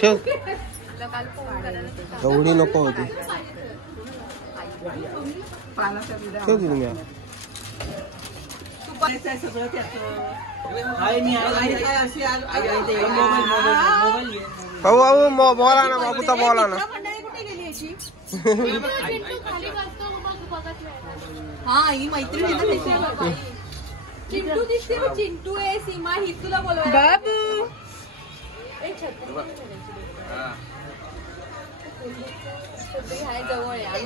ठेव एवढी नको होती ठेव तुम्ही बॉल आणा बाबूचा बॉल आणा हा ही मैत्रीण आहे ना त्याची चिंटू दिसते चिंटू आहे सीमा ही तुला बोलवा बाबू जवळ आहे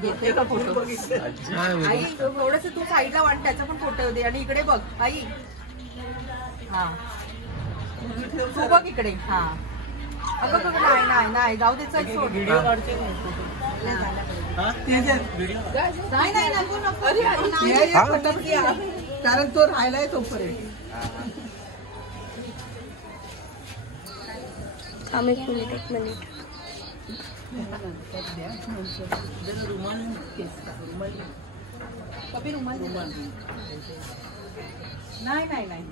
घेते का फोटो आई थोडस तू साईडला वाट त्याचा पण फोटो दे आणि इकडे बघ आई हा तू बघ इकडे हा अगं बघ नाही नाही नाही जाऊ दे चल सोड व्हिडिओ काढते नाही नाही नको नको कारण तो राहिलाय तोपर्यंत थांब एक मिनिट नाही नाही नाही नाही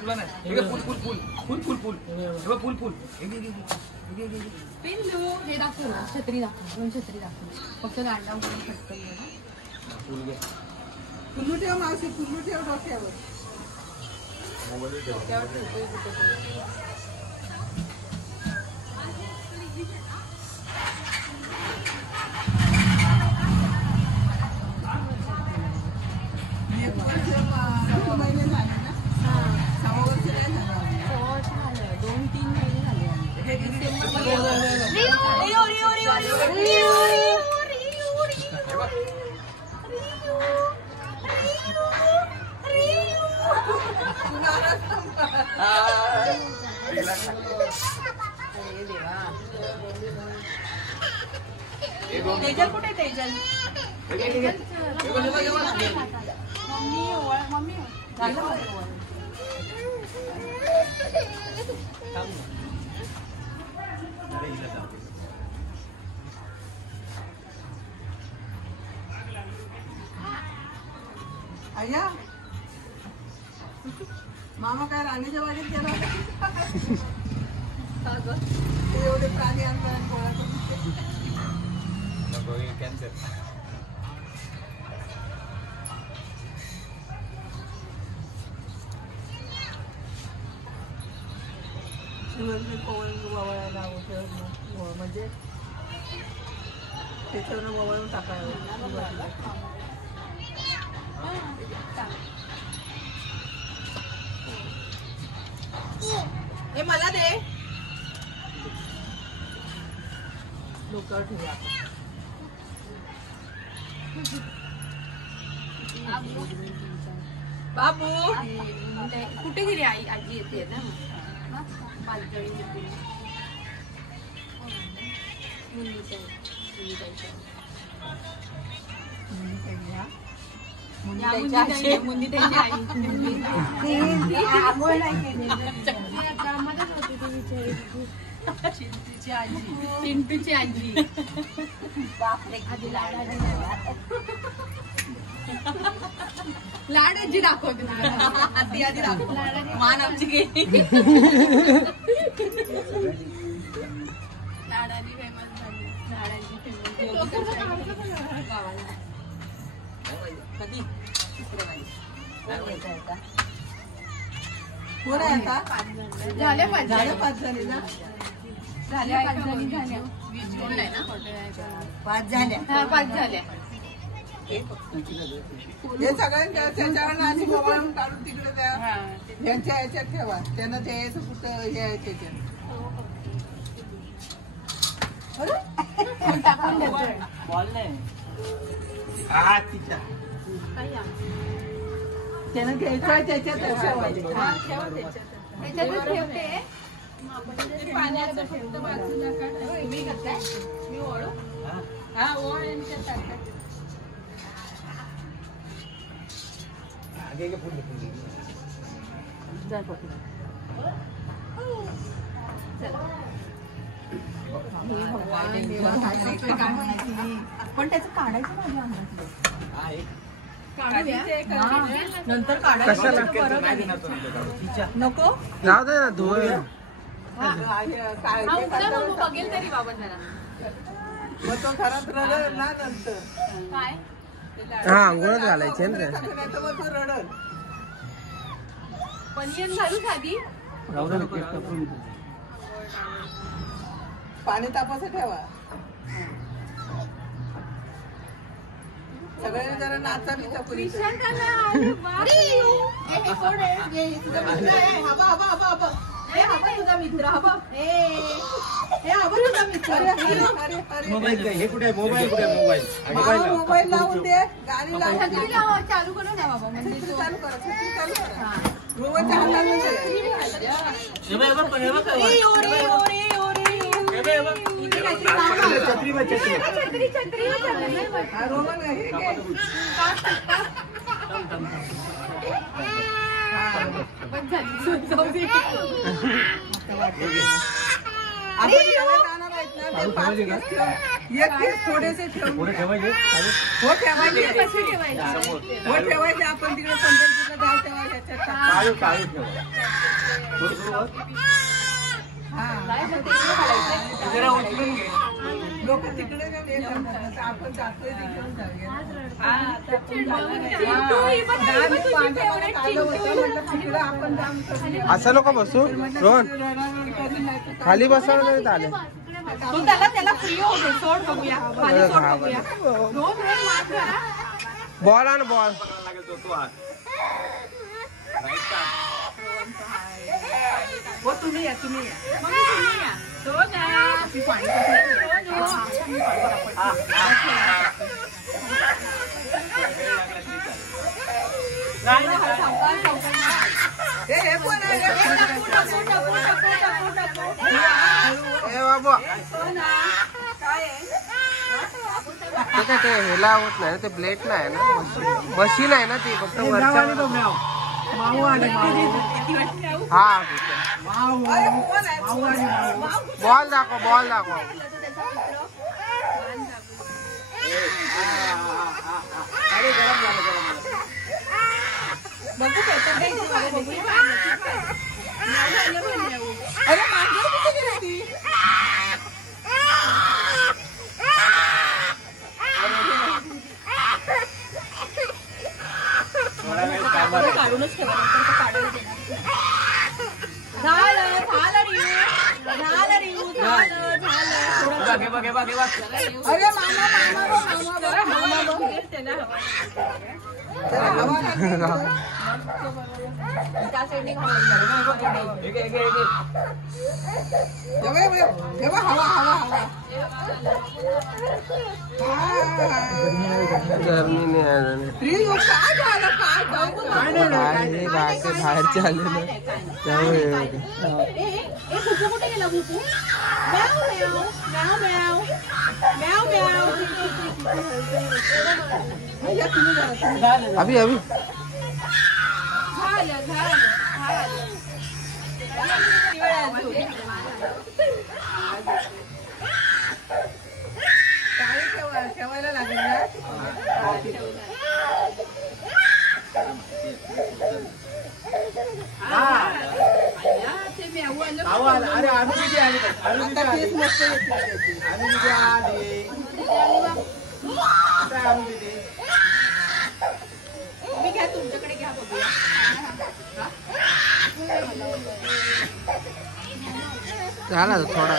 तुला नाही फुल पिल्लू हे दाखव ना छत्री दाखव दोन छत्री दाखव फक्त गांडा करून पटकन फुल्लू ठेव मावशी फुल्लू ठेव डोक्यावर तेजल कुठे तेजल मम्मी आया मामा काय राणीच्या बागेत गेला एवढे प्राणी आणतात गोळा करून कॅन्सर म्हणजे त्याच्यावर वळून टाकायला हे मला दे डोक्यावर ठेवूया बाबू कुठे गेली आई आजी येते ना पालजळी येते चिंटूची आजी बापरे आधी लाडाची दाखवते ती आधी दाखव मान आमची गेली लाडाची फेमस झाली लाडाची फेमस कधी कोण आहे आता झाले 5 झाले ना झाल्या 5 झाल्या 20 जून आहे ना 5 झाल्या 5 झाल्या हे सगळ्यांच्या त्याच्यावर आणि मोबाईल काढून तिकडे द्या यांच्या ह्याच्यात ठेवा त्यांना द्यायचं कुठं हे आहे त्याच्यात त्यांना घ्यायचं आहे त्याच्यात ठेवायचं पाण्यात ठेवतो बाजूला मी करताय मी ओळू हा ओळ यांच्या सारखं पण त्याचं काढायचं माझ्या नंतर काढायचं नको जाऊ दे ना धुवे बघेल तरी बाबा जरा मग तो घरात रडल ना नंतर काय हा आंघोळच घालायचे ना ते. मग तो रडल पनीर घालू साधी पाणी तापाचं ठेवा सगळ्यांनी जरा नाचा बिचा पुरी तुझा मित्र हवा तुझा मित्र मोबाईल लावून दे गाणी लावून दे चालू करू ना बाबा म्हणजे चालू करा मोबाईलच्या हाताला रोमन हे घे आपण याला जाणार आहेत ना ते 5 दिवस ठेवून एक दिवस थोडेसे ठेवून हो ठेवायचे आपण तिकडे पंढरपूरला जाऊ तेव्हा ह्याच्यात लोक तिकडे आपण जातोय तिकडून जाऊया असं नको बसू रोहन खाली बसवलं तरी चालेल तू त्याला फ्री होते सोड बघूया खाली सोड बघूया बॉल आण बॉल हो तुम्ही या ते ह्याला होत नाही ते ब्लेड नाही ना मशीन आहे ना ती फक्त वरच्या हा बॉल दाखव अरे मांजर कुठे गेली ती काढूनच ठेवा अरे मामा त्या साईडने गर्मी नाही बाहेरचे आले ना त्यामुळे कुठे गेला बुकू अभी ठेवायला लागेल ना अरे अनुजा आली आता तेच मस्त तुम्ही घ्या तुमच्याकडे घ्या बघूया झाला थोडा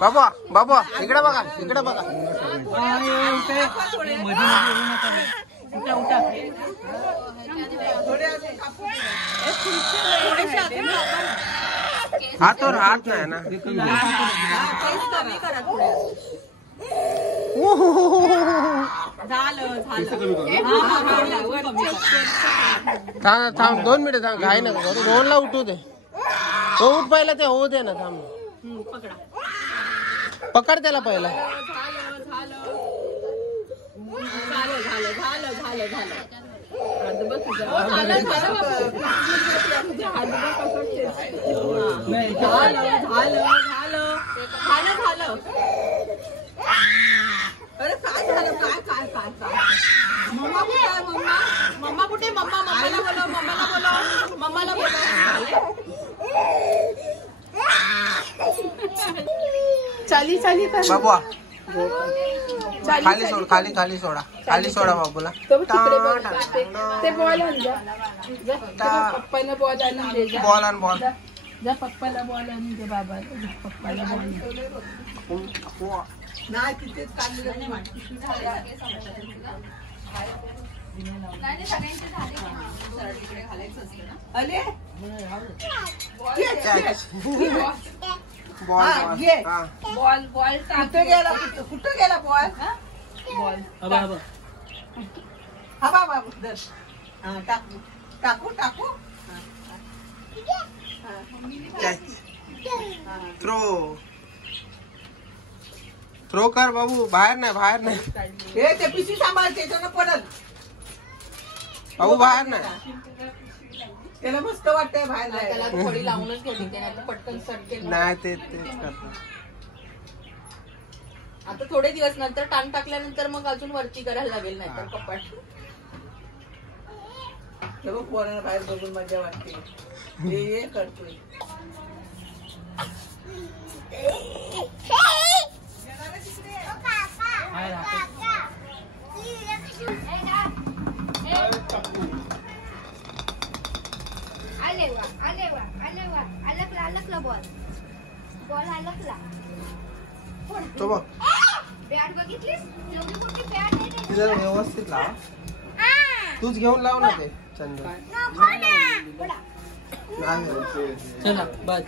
बाबा बाबा इकडे बघा इकडे बघा. हातावर हात नाही ना. कमी करा थोडे. थांब थांब 2 मिनिटं थांब. घाई नका करू. रोहनला उठू दे. तो उठ पहिला ते होऊ दे ना. थांब पकड त्याला पहिला. अरे काय झालं काय काय काय काय मम्मा कुठे आहे? मम्मा मम्मा कुठे? मम्मा मम्माला बोलव. मम्माला बोलव. मम्माला बोलव. चाली चाली कर बाबा खाली सोड. खाली खाली सोडा. खाली सोडा बाबूला. ते बॉल आण जा पप्पाला बॉल आणून दे जा. बॉल आण बॉल. जा पप्पाला बॉल आणून दे बाबा. पप्पाला बॉल नाही तिथेच काढलं. अरे बॉल घे. हा. बॉल बॉल कुठं गेला? कुठं गेला बॉल? बॉल हा बाबा धर. हा टाकू टाकू टाकू. थ्रो थ्रो कर बाबू. बाहेर नाही बाहेर नाही हे ते पिशी सांभाळ त्याच्यानं पडल. बाबू बाहेर नाही. त्याला मस्त वाटतंय बाहेर त्याला जायला. थोडी लावूनच घेते. त्याला पटकन सट केलं. नाही तेच करतो. आता थोडे दिवस नंतर टांग टाकल्यानंतर मग अजून वरती करायला लागेल. नाही तर कपाट. तेव्हा पोरांना बाहेर बघून मजा वाटते. हे करतोय. अलकला बॉल अलकला. तो बघ बॅट बघितलीस? एवढी मोठी बॅट आहे. तिला व्यवस्थित लाव. तूच घेऊन लाव ना ते चंदू. चला बस.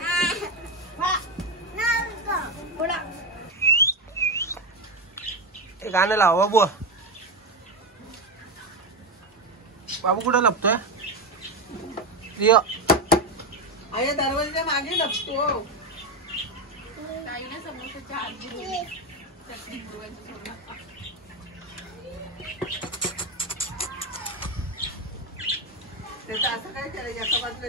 हे गाणं लाव बाबू. बाबू कुठं लपतोय? प्रिय अरे दरवाजा मागे लपतो. त्याचं असं काय करायचं एका बाजूला